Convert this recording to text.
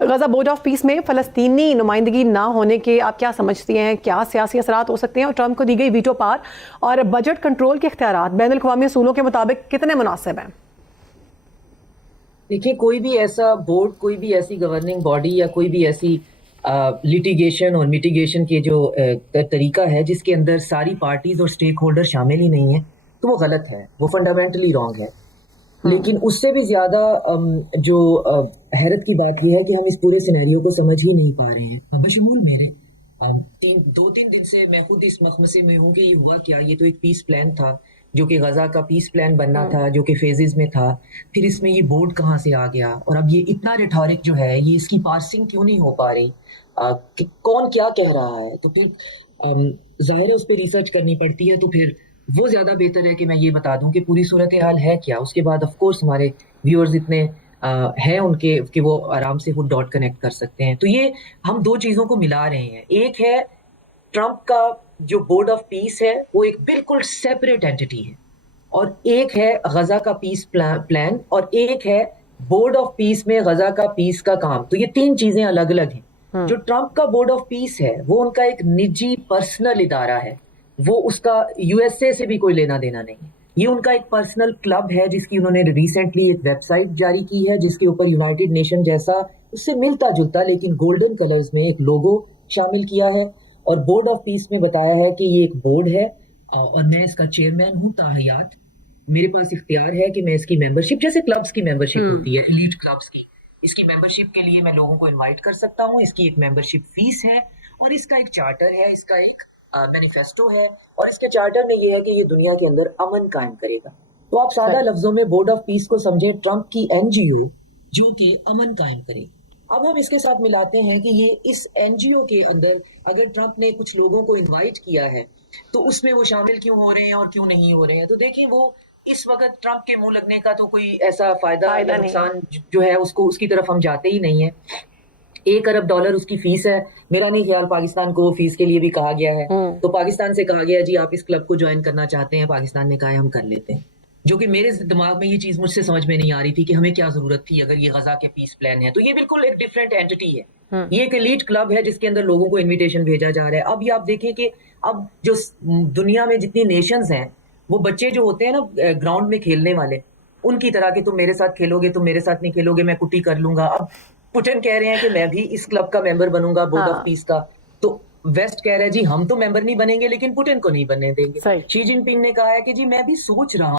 Gaza board of peace میں فلسطینی نمائندگی نہ ہونے کے آپ کیا سمجھتی ہیں؟ کیا سیاسی اثرات ہو سکتے ہیں اور ٹرمپ کو دی گئی ویٹو پاور اور بجٹ کنٹرول کے اختیارات بین الاقوامی اصولوں کے مطابق کتنے مناسب ہیں؟ دیکھیں، کوئی بھی ایسا بورڈ، کوئی بھی ایسی گورننگ باڈی یا کوئی بھی ایسی لیٹیگیشن اور میٹیگیشن کے جو طریقہ ہے جس کے اندر ساری پارٹیز اور سٹیک ہولڈر شامل ہی نہیں ہیں تو وہ غلط ہے، وہ فنڈامنٹلی رانگ ہے۔ لیکن اس سے بھی زیادہ جو حیرت کی بات یہ ہے کہ ہم اس پورے سینیریو کو سمجھ ہی نہیں پا رہے ہیں، بشمول میرے۔ 2-3 دن سے میں خود اس مخمصے میں ہوں کہ یہ ہوا کیا۔ یہ تو ایک پیس پلان تھا جو کہ غزہ کا پیس پلان بننا تھا، جو کہ فیزز میں تھا، پھر اس میں یہ بورڈ کہاں سے آ گیا، اور اب یہ اتنا ریٹورک جو ہے یہ اس کی پارسنگ کیوں نہیں ہو پا رہی، کہ کون کیا کہہ رہا ہے، تو پھر ظاہر ہے اس پہ ریسرچ کرنی پڑتی ہے۔ تو پھر وہ زیادہ بہتر ہے کہ میں یہ بتا دوں کہ پوری صورتحال ہے کیا، اس کے بعد آف کورس ہمارے ویورز اتنے ہیں ان کے کہ وہ آرام سے خود ڈاٹ کنیکٹ کر سکتے ہیں۔ تو یہ ہم دو چیزوں کو ملا رہے ہیں، ایک ہے ٹرمپ کا جو بورڈ آف پیس ہے وہ ایک بالکل سیپریٹ اینٹی ہے، اور ایک ہے غزہ کا پیس پلان، اور ایک ہے بورڈ آف پیس میں غزہ کا پیس کا کام۔ تو یہ تین چیزیں الگ الگ ہیں۔ جو ٹرمپ کا بورڈ آف پیس ہے وہ ان کا ایک نجی پرسنل ادارہ ہے، وہ اس کا یو ایس اے سے بھی کوئی لینا دینا نہیں ہے۔ یہ ان کا ایک پرسنل کلب ہے جس کی انہوں نے ریسنٹلی ایک ویب سائٹ جاری کی ہے جس کے اوپر یونائٹڈ نیشن جیسا اس سے ملتا جلتا لیکن گولڈن کلرز میں ایک لوگو شامل کیا ہے، اور بورڈ آف پیس میں بتایا ہے کہ یہ ایک بورڈ ہے اور میں اس کا چیئرمین ہوں تاحیات۔ میرے پاس اختیار ہے کہ میں اس کی ممبرشپ، جیسے کلبز کی ممبرشپ ہوتی ہے ایلیٹ کلبز کی، اس کی ممبرشپ کے لیے میں لوگوں کو انوائٹ کر سکتا ہوں۔ اس کی ایک ممبرشپ فیس ہے اور اس کا ایک چارٹر ہے، اس کا ایک مینیفیسٹو ہے، اور اس کے چارٹر میں یہ ہے کہ یہ دنیا کے اندر امن قائم کرے گا۔ تو آپ سادہ لفظوں میں بورڈ آف پیس کو سمجھیں ٹرمپ کی این جی او جو کہ امن قائم کرے۔ اب ہم اس کے ساتھ ملاتے ہیں کہ یہ اس این جی او کے اندر اگر ٹرمپ نے کچھ لوگوں کو انوائٹ کیا ہے تو اس میں وہ شامل کیوں ہو رہے ہیں اور کیوں نہیں ہو رہے ہیں۔ تو دیکھیں، وہ اس وقت ٹرمپ کے منہ لگنے کا تو کوئی ایسا فائدہ یا نقصان جو ہے اس کی طرف ہم جاتے ہی نہیں ہیں۔ $1 ارب اس کی فیس ہے۔ میرا نہیں خیال پاکستان کو فیس کے لیے بھی کہا گیا ہے، تو پاکستان سے کہا گیا جی آپ اس کلب کو جوائن کرنا چاہتے ہیں، پاکستان نے کہا ہے ہم کر لیتے ہیں، جو کہ میرے دماغ میں یہ چیز مجھ سے سمجھ میں نہیں آ رہی تھی کہ ہمیں کیا ضرورت تھی اگر یہ غزہ کے پیس پلان ہے۔ تو یہ بالکل ایک ڈیفرنٹ اینٹی ہے، یہ ایک ایلیٹ کلب ہے جس کے اندر لوگوں کو انویٹیشن بھیجا جا رہا ہے۔ اب یہ آپ دیکھیں کہ اب جو دنیا میں جتنی نیشنز ہیں وہ بچے جو ہوتے ہیں نا گراؤنڈ میں کھیلنے والے، ان کی طرح کہ تم میرے ساتھ کھیلو گے، تم میرے ساتھ نہیں کھیلو گے، میں کٹی کر لوں گا۔ اب پوٹن کہہ رہے ہیں کہ میں بھی اس کلب کا ممبر بنوں گا بورڈ آف پیس کا، تو ویسٹ کہہ رہا ہے جی ہم تو ممبر نہیں بنیں گے لیکن پوٹن کو نہیں بننے دیں گے۔ شی جن پنگ نے کہا ہے کہ جی میں بھی سوچ رہا ہوں